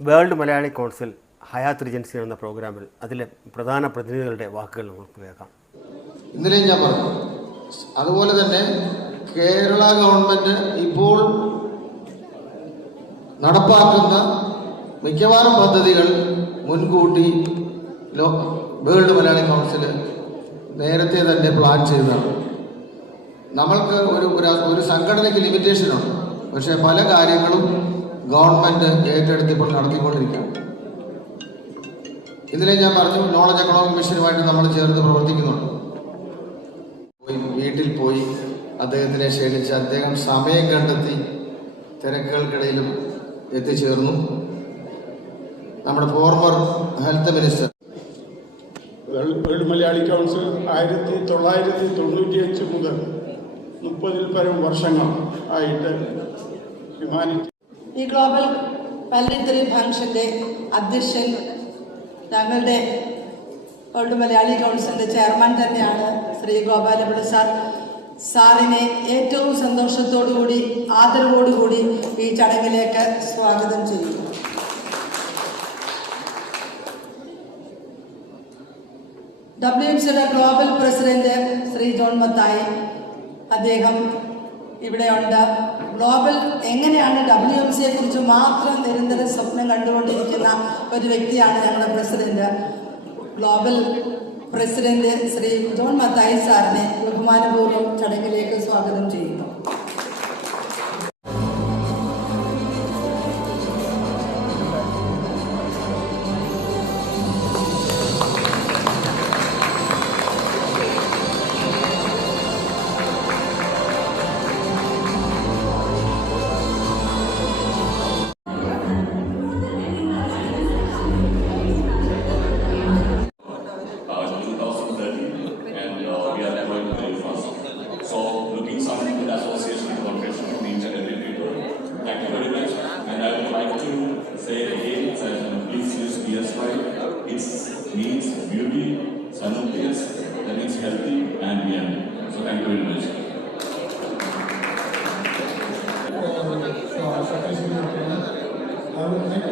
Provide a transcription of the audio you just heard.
World Malayali council Hyatt Regency എന്ന പ്രോഗ്രാമിൽ അതിലെ പ്രധാന പ്രതിനിധികളുടെ വാക്കുകൾ നമുക്ക് കേൾക്കാം. ഇന്നലെയും ഞാൻ പറഞ്ഞു അതുപോലെ തന്നെ കേരള ഗവൺമെന്റ് ഇപ്പോൾ നടപ്പാക്കുന്ന മിക്കവാറും പദ്ധതികൾ മുൻകൂട്ടി വേൾഡ് മലയാളി കൗൺസിൽ നേരത്തെ തന്നെ പ്ലാൻ ചെയ്തതാണ്. നമ്മൾക്ക് ഒരു ഒരു- സംഘടനയ്ക്ക് ലിമിറ്റേഷനുണ്ട് പക്ഷേ പല കാര്യങ്ങളും ഗവൺമെന്റ് ഏറ്റെടുത്ത് ഇപ്പോൾ നടത്തിക്കൊണ്ടിരിക്കുകയാണ്. ഇതിലേ ഞാൻ പറഞ്ഞു നോളജ് എക്കണോമിക് മിഷനുമായിട്ട് നമ്മൾ ചേർന്ന് പ്രവർത്തിക്കുന്നുണ്ട്. പോയി വീട്ടിൽ പോയി അദ്ദേഹത്തിനെ ക്ഷണിച്ച് അദ്ദേഹം സമയം കണ്ടെത്തി തിരക്കുകൾക്കിടയിലും എത്തിച്ചേർന്നു. നമ്മുടെ former health minister world Malayali council ആയിരത്തി തൊള്ളായിരത്തി തൊണ്ണൂറ്റിയഞ്ച് മുതൽ മുപ്പതിൽ പരം വർഷങ്ങൾ ആയിട്ട് ഈ ഗ്ലോബൽ പല്ലിത്തറി ഫംഗ്ഷന്റെ അധ്യക്ഷൻ ഞങ്ങളുടെ വേൾഡ് മലയാളി കൗൺസിലിന്റെ ചെയർമാൻ തന്നെയാണ് ശ്രീ ഗോപാലപിള്ള സാർ. സാറിനെ ഏറ്റവും സന്തോഷത്തോടുകൂടി ആദരവോടുകൂടി ഈ ചടങ്ങിലേക്ക് സ്വാഗതം ചെയ്യുന്നു. ഡബ്ല്യു എം സിയുടെ global president Shri John Mathai. അദ്ദേഹം ഇവിടെയുണ്ട്. ഗ്ലോബൽ എങ്ങനെയാണ് ഡബ്ല്യു എം സിയെ കുറിച്ച് മാത്രം നിരന്തരം സ്വപ്നം കണ്ടുകൊണ്ടിരിക്കുന്ന ഒരു വ്യക്തിയാണ് ഞങ്ങളുടെ president. Global president Shri John Mathai സാറിനെ ബഹുമാനപൂർവം ചടങ്ങിലേക്ക് സ്വാഗതം ചെയ്യുന്നു. One of these healthy and we are. So thank you very much. I would like